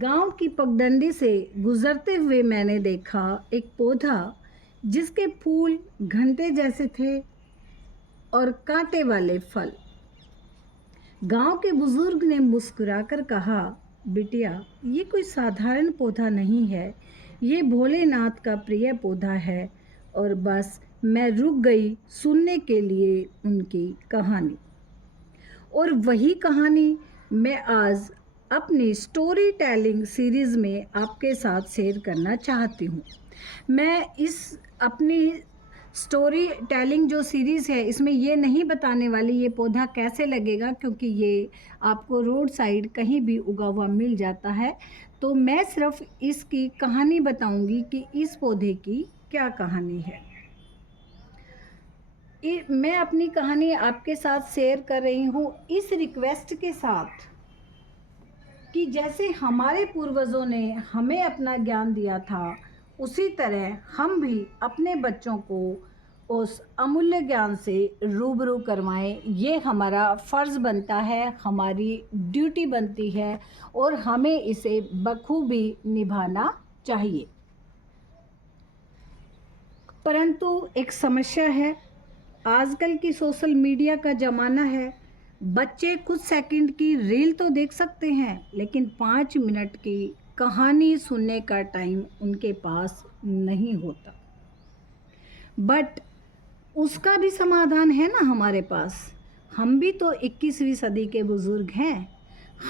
गांव की पगडंडी से गुजरते हुए मैंने देखा एक पौधा जिसके फूल घंटे जैसे थे और कांटे वाले फल। गांव के बुजुर्ग ने मुस्कुराकर कहा, बिटिया, ये कोई साधारण पौधा नहीं है, ये भोलेनाथ का प्रिय पौधा है। और बस मैं रुक गई सुनने के लिए उनकी कहानी। और वही कहानी मैं आज अपनी स्टोरी टेलिंग सीरीज़ में आपके साथ शेयर करना चाहती हूँ। मैं इस अपनी स्टोरी टेलिंग जो सीरीज़ है इसमें ये नहीं बताने वाली ये पौधा कैसे लगेगा, क्योंकि ये आपको रोड साइड कहीं भी उगा हुआ मिल जाता है। तो मैं सिर्फ इसकी कहानी बताऊंगी कि इस पौधे की क्या कहानी है। मैं अपनी कहानी आपके साथ शेयर कर रही हूँ इस रिक्वेस्ट के साथ कि जैसे हमारे पूर्वजों ने हमें अपना ज्ञान दिया था, उसी तरह हम भी अपने बच्चों को उस अमूल्य ज्ञान से रूबरू करवाएं। ये हमारा फ़र्ज़ बनता है, हमारी ड्यूटी बनती है और हमें इसे बखूबी निभाना चाहिए। परंतु एक समस्या है, आजकल की सोशल मीडिया का ज़माना है। बच्चे कुछ सेकंड की रील तो देख सकते हैं, लेकिन 5 मिनट की कहानी सुनने का टाइम उनके पास नहीं होता। बट उसका भी समाधान है ना हमारे पास। हम भी तो 21वीं सदी के बुज़ुर्ग हैं।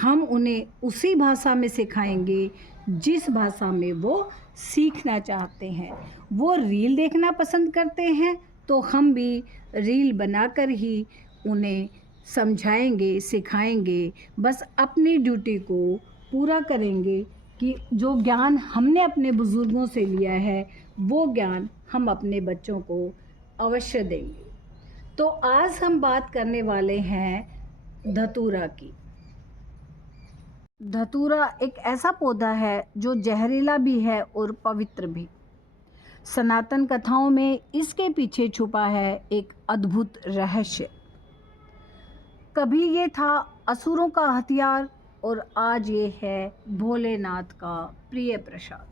हम उन्हें उसी भाषा में सिखाएंगे जिस भाषा में वो सीखना चाहते हैं। वो रील देखना पसंद करते हैं तो हम भी रील बनाकर ही उन्हें समझाएंगे, सिखाएंगे। बस अपनी ड्यूटी को पूरा करेंगे कि जो ज्ञान हमने अपने बुज़ुर्गों से लिया है वो ज्ञान हम अपने बच्चों को अवश्य देंगे। तो आज हम बात करने वाले हैं धतूरा की। धतूरा एक ऐसा पौधा है जो जहरीला भी है और पवित्र भी। सनातन कथाओं में इसके पीछे छुपा है एक अद्भुत रहस्य। कभी ये था असुरों का हथियार और आज ये है भोलेनाथ का प्रिय प्रसाद।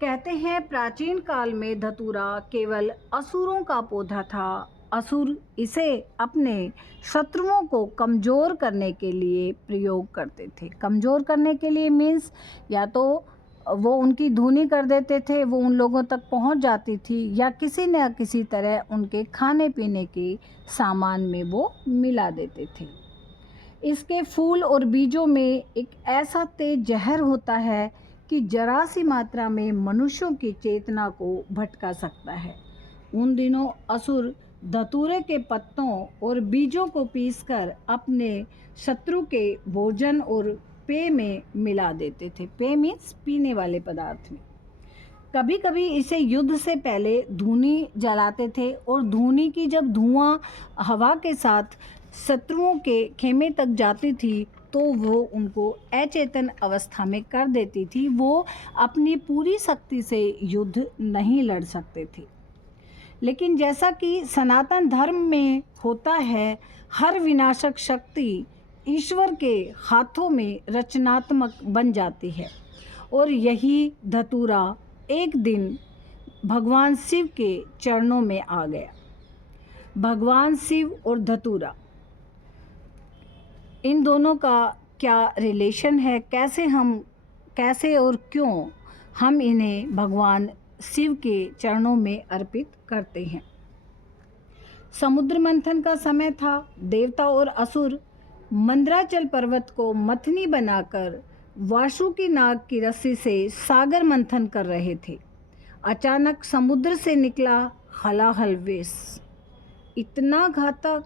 कहते हैं प्राचीन काल में धतूरा केवल असुरों का पौधा था। असुर इसे अपने शत्रुओं को कमज़ोर करने के लिए प्रयोग करते थे। कमज़ोर करने के लिए मीन्स या तो वो उनकी धुनी कर देते थे, वो उन लोगों तक पहुंच जाती थी, या किसी न किसी तरह उनके खाने पीने के सामान में वो मिला देते थे। इसके फूल और बीजों में एक ऐसा तेज जहर होता है कि जरा सी मात्रा में मनुष्यों की चेतना को भटका सकता है। उन दिनों असुर धतूरे के पत्तों और बीजों को पीसकर अपने शत्रु के भोजन और पेय में मिला देते थे। पेय मीन्स पीने वाले पदार्थ में। कभी कभी इसे युद्ध से पहले धूनी जलाते थे और धूनी की जब धुआं हवा के साथ शत्रुओं के खेमे तक जाती थी तो वो उनको अचेतन अवस्था में कर देती थी। वो अपनी पूरी शक्ति से युद्ध नहीं लड़ सकते थे। लेकिन जैसा कि सनातन धर्म में होता है, हर विनाशक शक्ति ईश्वर के हाथों में रचनात्मक बन जाती है। और यही धतूरा एक दिन भगवान शिव के चरणों में आ गया। भगवान शिव और धतूरा, इन दोनों का क्या रिलेशन है, कैसे और क्यों हम इन्हें भगवान शिव के चरणों में अर्पित करते हैं। समुद्र मंथन का समय था। देवता और असुर मंदराचल पर्वत को मथनी बनाकर वासुकी नाग की रस्सी से सागर मंथन कर रहे थे। अचानक समुद्र से निकला हलाहल विष, इतना घातक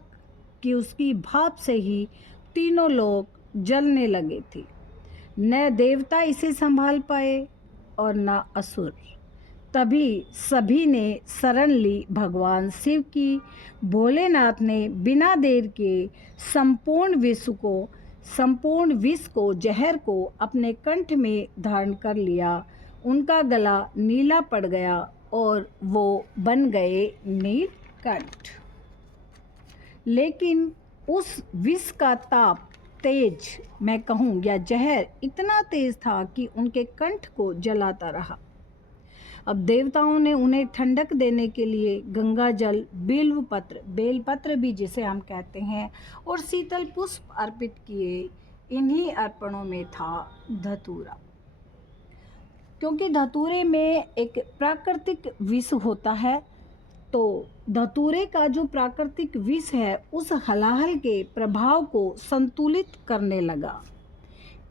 कि उसकी भाप से ही तीनों लोग जलने लगे थे। न देवता इसे संभाल पाए और न असुर। तभी सभी ने शरण ली भगवान शिव की। भोलेनाथ ने बिना देर के संपूर्ण विष को, जहर को अपने कंठ में धारण कर लिया। उनका गला नीला पड़ गया और वो बन गए नीलकंठ। लेकिन उस विष का ताप तेज मैं कहूँ या जहर इतना तेज था कि उनके कंठ को जलाता रहा। अब देवताओं ने उन्हें ठंडक देने के लिए गंगा जल, बिल्व पत्र, बेलपत्र भी जिसे हम कहते हैं, और शीतल पुष्प अर्पित किए। इन्हीं अर्पणों में था धतूरा, क्योंकि धतूरे में एक प्राकृतिक विष होता है। तो धतूरे का जो प्राकृतिक विष है उस हलाहल के प्रभाव को संतुलित करने लगा।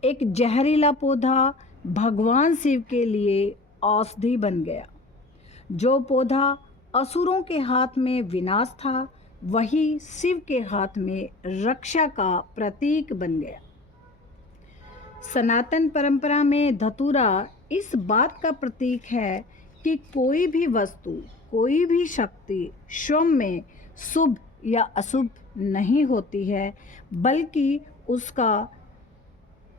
एक जहरीला पौधा भगवान शिव के लिए औषधि बन गया। जो पौधा असुरों के हाथ में विनाश था, वही शिव के हाथ में रक्षा का प्रतीक बन गया। सनातन परंपरा में धतूरा इस बात का प्रतीक है कि कोई भी वस्तु, कोई भी शक्ति स्वयं में शुभ या अशुभ नहीं होती है, बल्कि उसका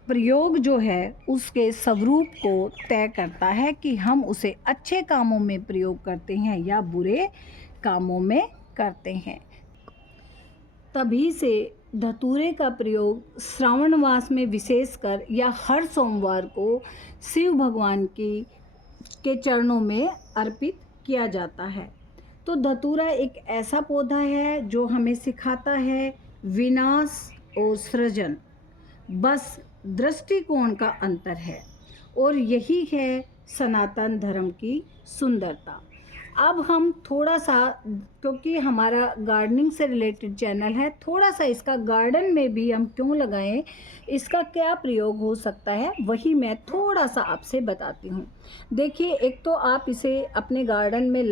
प्रयोग जो है उसके स्वरूप को तय करता है कि हम उसे अच्छे कामों में प्रयोग करते हैं या बुरे कामों में करते हैं। तभी से धतूरे का प्रयोग श्रावण मास में विशेषकर या हर सोमवार को शिव भगवान के चरणों में अर्पित किया जाता है। तो धतूरा एक ऐसा पौधा है जो हमें सिखाता है विनाश और सृजन, बस दृष्टिकोण का अंतर है, और यही है सनातन धर्म की सुंदरता। अब हम थोड़ा सा, क्योंकि हमारा गार्डनिंग से रिलेटेड चैनल है, थोड़ा सा इसका गार्डन में भी हम क्यों लगाएं, इसका क्या प्रयोग हो सकता है, वही मैं थोड़ा सा आपसे बताती हूँ। देखिए, एक तो आप इसे अपने गार्डन में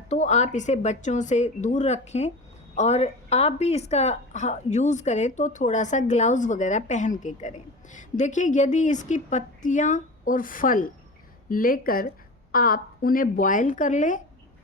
तो आप इसे बच्चों से दूर रखें, और आप भी इसका यूज़ करें तो थोड़ा सा ग्लव्स वगैरह पहन के करें। देखिए, यदि इसकी पत्तियाँ और फल लेकर आप उन्हें बॉयल कर लें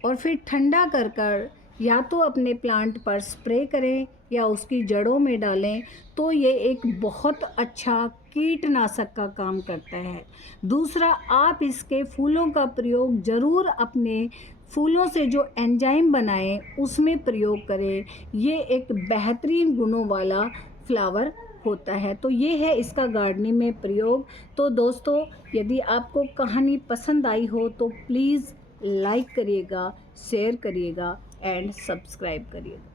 और फिर ठंडा कर कर या तो अपने प्लांट पर स्प्रे करें या उसकी जड़ों में डालें, तो ये एक बहुत अच्छा कीटनाशक का काम करता है। दूसरा, आप इसके फूलों का प्रयोग ज़रूर अपने फूलों से जो एंजाइम बनाएं उसमें प्रयोग करें। ये एक बेहतरीन गुणों वाला फ्लावर होता है। तो ये है इसका गार्डनिंग में प्रयोग। तो दोस्तों, यदि आपको कहानी पसंद आई हो तो प्लीज़ लाइक करिएगा, शेयर करिएगा एंड सब्सक्राइब करिएगा।